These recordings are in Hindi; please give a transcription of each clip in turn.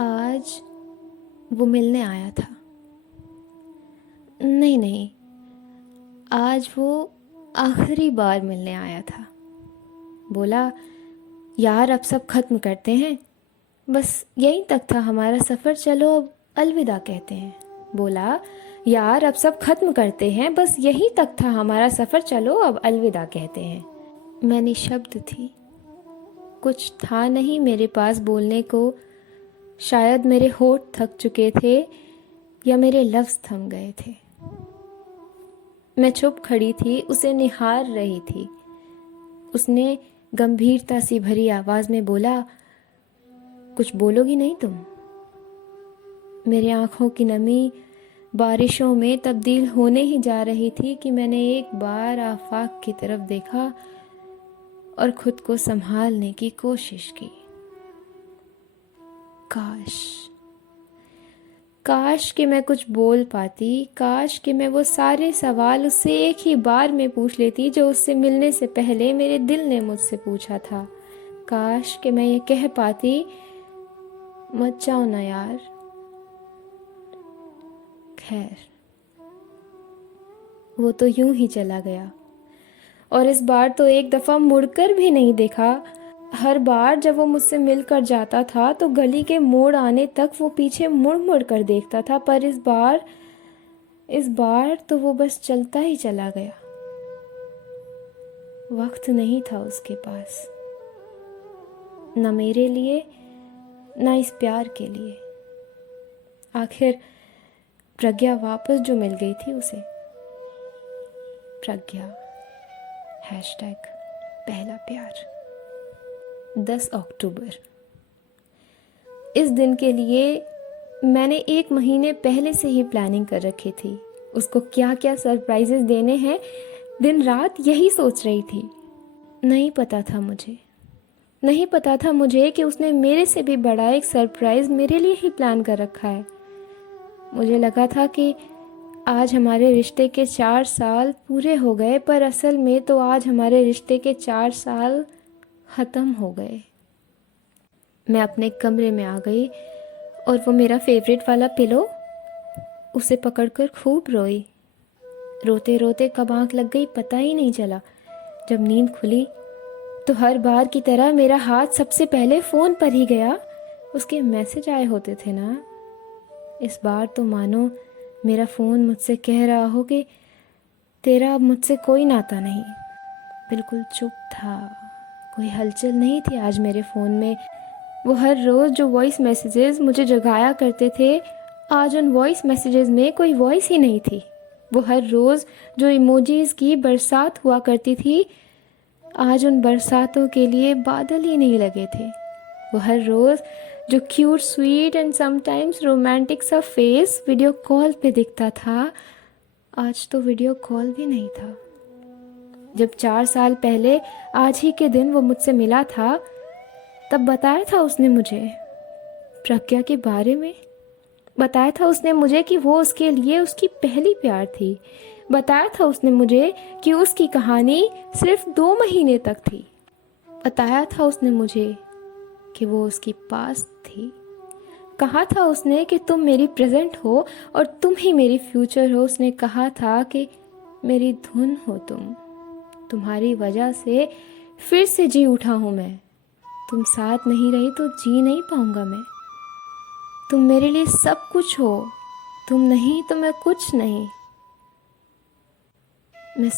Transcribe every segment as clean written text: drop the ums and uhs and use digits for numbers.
आज वो मिलने आया था। नहीं नहीं, आज वो आखिरी बार मिलने आया था। बोला, यार अब सब ख़त्म करते हैं, बस यहीं तक था हमारा सफ़र, चलो अब अलविदा कहते हैं। बोला, यार अब सब ख़त्म करते हैं, बस यहीं तक था हमारा सफ़र, चलो अब अलविदा कहते हैं। मैं निशब्द थी, कुछ था नहीं मेरे पास बोलने को। शायद मेरे होठ थक चुके थे या मेरे लफ्ज़ थम गए थे। मैं चुप खड़ी थी, उसे निहार रही थी। उसने गंभीरता सी भरी आवाज़ में बोला, कुछ बोलोगी नहीं तुम? मेरी आंखों की नमी बारिशों में तब्दील होने ही जा रही थी कि मैंने एक बार आफाक की तरफ देखा और खुद को संभालने की कोशिश की। काश कि मैं कुछ बोल पाती, काश कि मैं वो सारे सवाल उससे एक ही बार में पूछ लेती जो उससे मिलने से पहले मेरे दिल ने मुझसे पूछा था। काश कि मैं ये कह पाती, मत जाओ ना यार। खैर, वो तो यूं ही चला गया और इस बार तो एक दफ़ा मुड़कर भी नहीं देखा। हर बार जब वो मुझसे मिलकर जाता था तो गली के मोड़ आने तक वो पीछे मुड़ मुड़ कर देखता था, पर इस बार तो वो बस चलता ही चला गया। वक्त नहीं था उसके पास, न मेरे लिए न इस प्यार के लिए। आखिर प्रज्ञा वापस जो मिल गई थी उसे। प्रज्ञा #पहला प्यार। 10 अक्टूबर। इस दिन के लिए मैंने 1 महीने पहले से ही प्लानिंग कर रखी थी। उसको क्या क्या सरप्राइजेस देने हैं, दिन रात यही सोच रही थी। नहीं पता था मुझे कि उसने मेरे से भी बड़ा एक सरप्राइज मेरे लिए ही प्लान कर रखा है। मुझे लगा था कि आज हमारे रिश्ते के 4 साल पूरे हो गए, पर असल में तो आज हमारे रिश्ते के 4 साल ख़त्म हो गए। मैं अपने कमरे में आ गई और वो मेरा फेवरेट वाला पिलो, उसे पकड़कर खूब रोई। रोते रोते कब आँख लग गई पता ही नहीं चला। जब नींद खुली तो हर बार की तरह मेरा हाथ सबसे पहले फ़ोन पर ही गया। उसके मैसेज आए होते थे ना। इस बार तो मानो मेरा फ़ोन मुझसे कह रहा हो कि तेरा अब मुझसे कोई नाता नहीं। बिल्कुल चुप था, कोई हलचल नहीं थी आज मेरे फ़ोन में। वो हर रोज़ जो वॉइस मैसेजेस मुझे जगाया करते थे, आज उन वॉइस मैसेजेस में कोई वॉइस ही नहीं थी। वो हर रोज़ जो इमोजीज़ की बरसात हुआ करती थी, आज उन बरसातों के लिए बादल ही नहीं लगे थे। वो हर रोज़ जो cute sweet and sometimes romantic सा फेस वीडियो कॉल पे दिखता था, आज तो वीडियो कॉल भी नहीं था। जब 4 साल पहले आज ही के दिन वो मुझसे मिला था, तब बताया था उसने मुझे प्रज्ञा के बारे में। बताया था उसने मुझे कि वो उसके लिए उसकी पहली प्यार थी। बताया था उसने मुझे कि उसकी कहानी सिर्फ 2 महीने तक थी। बताया था उसने मुझे कि वो उसकी पास थी। कहा था उसने कि तुम मेरी प्रेजेंट हो और तुम ही मेरी फ्यूचर हो। उसने कहा था कि मेरी धुन हो तुम, तुम्हारी वजह से फिर से जी उठा हूँ मैं। तुम साथ नहीं रही तो जी नहीं पाऊंगा मैं। तुम मेरे लिए सब कुछ हो, तुम नहीं तो मैं कुछ नहीं। मैं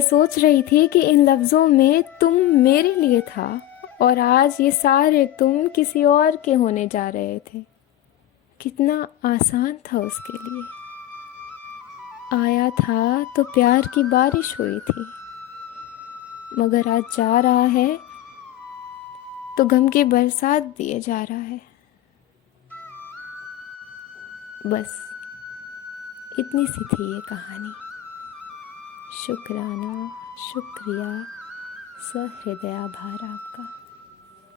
सोच रही थी कि इन लफ्ज़ों में तुम मेरे लिए था और आज ये सारे तुम किसी और के होने जा रहे थे। कितना आसान था उसके लिए। आया था तो प्यार की बारिश हुई थी, मगर आज जा रहा है तो गम की बरसात दिए जा रहा है। बस इतनी सी थी ये कहानी। शुक्राना, शुक्रिया, सहृदय आभार आपका।